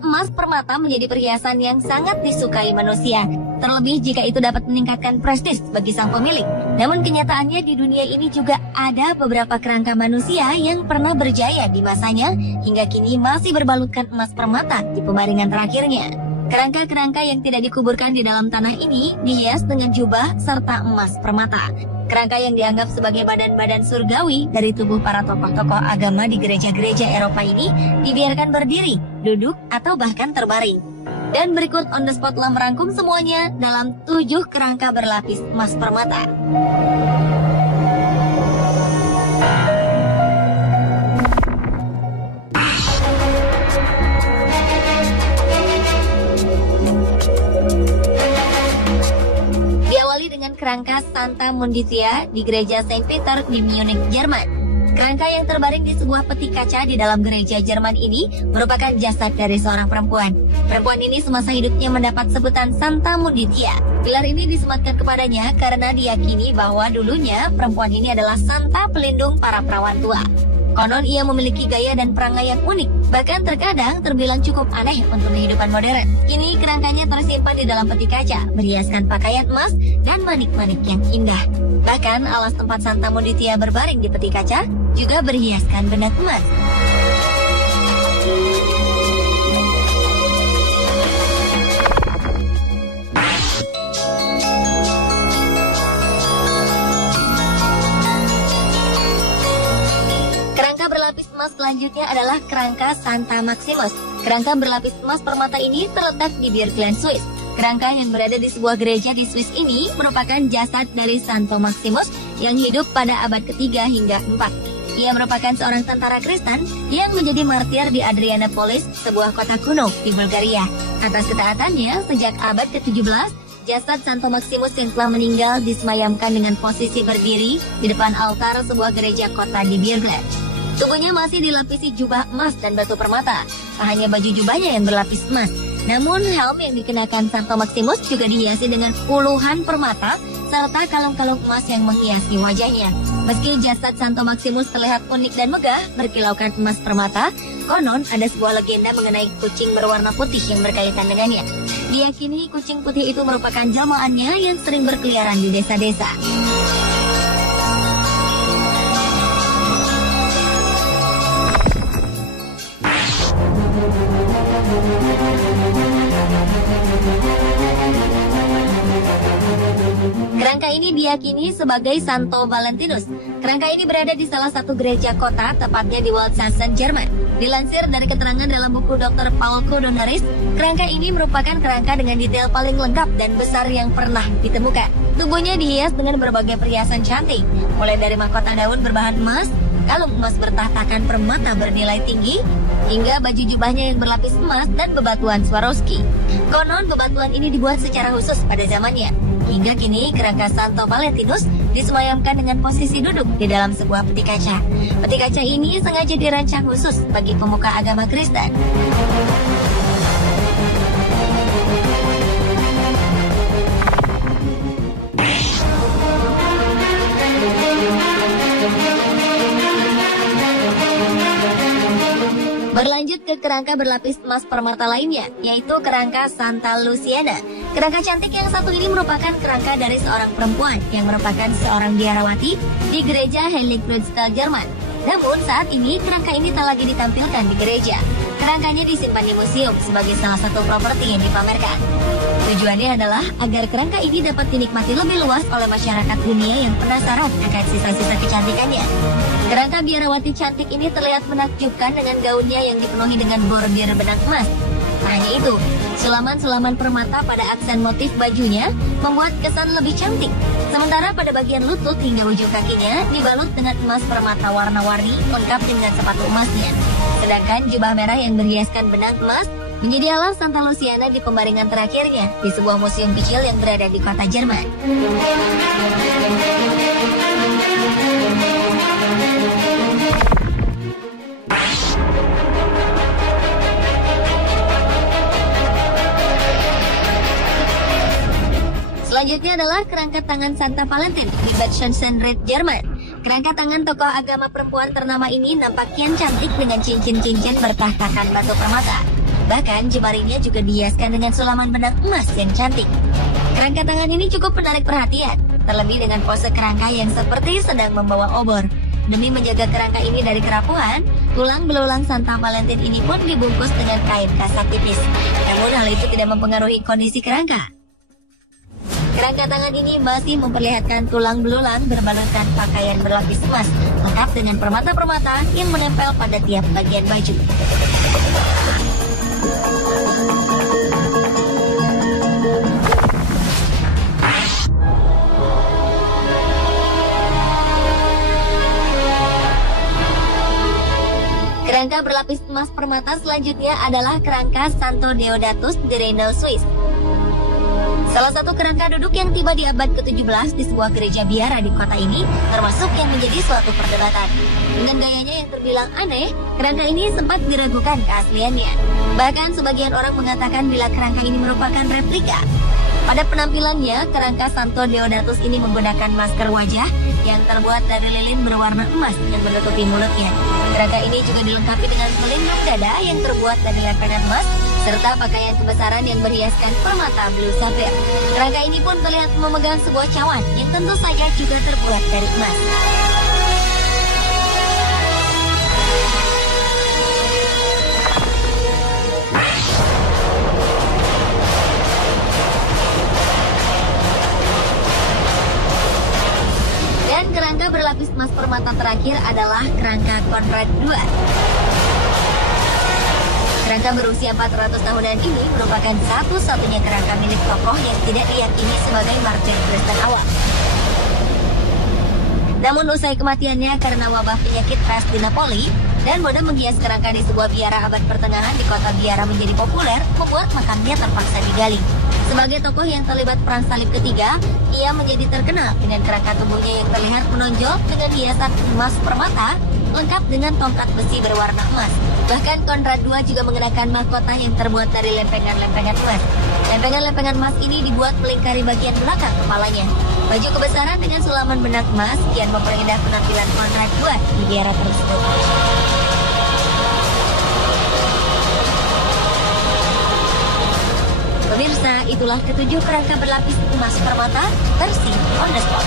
emas permata menjadi perhiasan yang sangat disukai manusia, terlebih jika itu dapat meningkatkan prestis bagi sang pemilik. Namun kenyataannya di dunia ini juga ada beberapa kerangka manusia yang pernah berjaya di masanya, hingga kini masih berbalutkan emas permata di pembaringan terakhirnya. Kerangka-kerangka yang tidak dikuburkan di dalam tanah ini dihias dengan jubah serta emas permata. Kerangka yang dianggap sebagai badan-badan surgawi dari tubuh para tokoh-tokoh agama di gereja-gereja Eropa ini dibiarkan berdiri, duduk, atau bahkan terbaring. Dan berikut on the spot telah merangkum semuanya dalam 7 kerangka berlapis emas permata. Dengan kerangka Santa Munditia di gereja Saint Peter di Munich, Jerman. Kerangka yang terbaring di sebuah peti kaca di dalam gereja Jerman ini merupakan jasad dari seorang perempuan. Perempuan ini semasa hidupnya mendapat sebutan Santa Munditia. Gelar ini disematkan kepadanya karena diyakini bahwa dulunya perempuan ini adalah santa pelindung para perawan tua. Konon ia memiliki gaya dan perangai yang unik, bahkan terkadang terbilang cukup aneh untuk kehidupan modern. Kini kerangkanya tersimpan di dalam peti kaca, berhiaskan pakaian emas dan manik-manik yang indah. Bahkan alas tempat Santa Munditia berbaring di peti kaca juga berhiaskan benang emas. Emas selanjutnya adalah kerangka Santa Maximus. Kerangka berlapis emas permata ini terletak di Birkeland, Swiss. Kerangka yang berada di sebuah gereja di Swiss ini merupakan jasad dari Santo Maximus yang hidup pada abad ketiga hingga 4. Ia merupakan seorang tentara Kristen yang menjadi martir di Adrianopolis, sebuah kota kuno di Bulgaria. Atas ketaatannya, sejak abad ke-17, jasad Santo Maximus yang telah meninggal disemayamkan dengan posisi berdiri di depan altar sebuah gereja kota di Birkeland. Tubuhnya masih dilapisi jubah emas dan batu permata. Tak hanya baju jubahnya yang berlapis emas, namun helm yang dikenakan Santo Maximus juga dihiasi dengan puluhan permata serta kalung-kalung emas yang menghiasi wajahnya. Meski jasad Santo Maximus terlihat unik dan megah berkilaukan emas permata, konon ada sebuah legenda mengenai kucing berwarna putih yang berkaitan dengannya. Diyakini kucing putih itu merupakan jelmaannya yang sering berkeliaran di desa-desa. Kerangka ini diyakini sebagai Santo Valentinus. Kerangka ini berada di salah satu gereja kota, tepatnya di Waldsassen, Jerman. Dilansir dari keterangan dalam buku Dr. Paul Codonaris, kerangka ini merupakan kerangka dengan detail paling lengkap dan besar yang pernah ditemukan. Tubuhnya dihias dengan berbagai perhiasan cantik, mulai dari mahkota daun berbahan emas, kalung emas bertahtakan permata bernilai tinggi, hingga baju jubahnya yang berlapis emas dan bebatuan Swarovski. Konon bebatuan ini dibuat secara khusus pada zamannya. Hingga kini kerangka Santo Valentinus disemayamkan dengan posisi duduk di dalam sebuah peti kaca. Peti kaca ini sengaja dirancang khusus bagi pemuka agama Kristen. Berlanjut ke kerangka berlapis emas permata lainnya, yaitu kerangka Santa Luciana. Kerangka cantik yang satu ini merupakan kerangka dari seorang perempuan yang merupakan seorang biarawati di gereja Heiligenkreuz, Jerman. Namun saat ini kerangka ini tak lagi ditampilkan di gereja. Kerangkanya disimpan di museum sebagai salah satu properti yang dipamerkan. Tujuannya adalah agar kerangka ini dapat dinikmati lebih luas oleh masyarakat dunia yang penasaran akan sisa-sisa kecantikannya. Kerangka biarawati cantik ini terlihat menakjubkan dengan gaunnya yang dipenuhi dengan bordir benang emas. Tak hanya itu, sulaman-sulaman permata pada aksen motif bajunya membuat kesan lebih cantik. Sementara pada bagian lutut hingga ujung kakinya dibalut dengan emas permata warna-warni lengkap dengan sepatu emasnya. Sedangkan jubah merah yang berhiaskan benang emas menjadi alas Santa Luciana di pembaringan terakhirnya di sebuah museum kecil yang berada di kota Jerman. Selanjutnya adalah kerangka tangan Santa Valentin di Bad Schussenried, Jerman. Kerangka tangan tokoh agama perempuan ternama ini nampak kian cantik dengan cincin-cincin bertahtakan batu permata. Bahkan jemarinya juga dihiaskan dengan sulaman benang emas yang cantik. Kerangka tangan ini cukup menarik perhatian, terlebih dengan pose kerangka yang seperti sedang membawa obor. Demi menjaga kerangka ini dari kerapuhan, tulang belulang Santa Valentin ini pun dibungkus dengan kain kasak tipis. Namun hal itu tidak mempengaruhi kondisi kerangka. Kerangka tangan ini masih memperlihatkan tulang belulang berbalurkan pakaian berlapis emas, lengkap dengan permata-permata yang menempel pada tiap bagian baju. Kerangka berlapis emas permata selanjutnya adalah kerangka Santo Deodatus di Rheine, Swiss. Salah satu kerangka duduk yang tiba di abad ke-17 di sebuah gereja biara di kota ini, termasuk yang menjadi suatu perdebatan. Dengan gayanya yang terbilang aneh, kerangka ini sempat diragukan keasliannya. Bahkan sebagian orang mengatakan bila kerangka ini merupakan replika. Pada penampilannya, kerangka Santo Deodatus ini menggunakan masker wajah yang terbuat dari lilin berwarna emas dan menutupi mulutnya. Kerangka ini juga dilengkapi dengan pelindung dada yang terbuat dari lempengan emas, serta pakaian kebesaran yang berhiaskan permata blue sapphire. Kerangka ini pun terlihat memegang sebuah cawan yang tentu saja juga terbuat dari emas. Dan kerangka berlapis emas permata terakhir adalah kerangka Conrad II. Kerangka berusia 400 tahunan ini merupakan satu-satunya kerangka milik tokoh yang tidak diyakini sebagai martir Kristen awal. Namun usai kematiannya karena wabah penyakit pes di Napoli, dan mode menghias kerangka di sebuah biara abad pertengahan di kota biara menjadi populer, membuat makamnya terpaksa digali. Sebagai tokoh yang terlibat perang salib ketiga, ia menjadi terkenal dengan kerangka tubuhnya yang terlihat menonjol dengan hiasan emas permata, lengkap dengan tongkat besi berwarna emas. Bahkan Conrad II juga mengenakan mahkota yang terbuat dari lempengan-lempengan emas. Lempengan-lempengan emas ini dibuat melingkari bagian belakang kepalanya. Baju kebesaran dengan sulaman benang emas kian memperindah penampilan Conrad II di biara tersebut. Pemirsa, itulah ketujuh kerangka berlapis emas permata versi on the spot.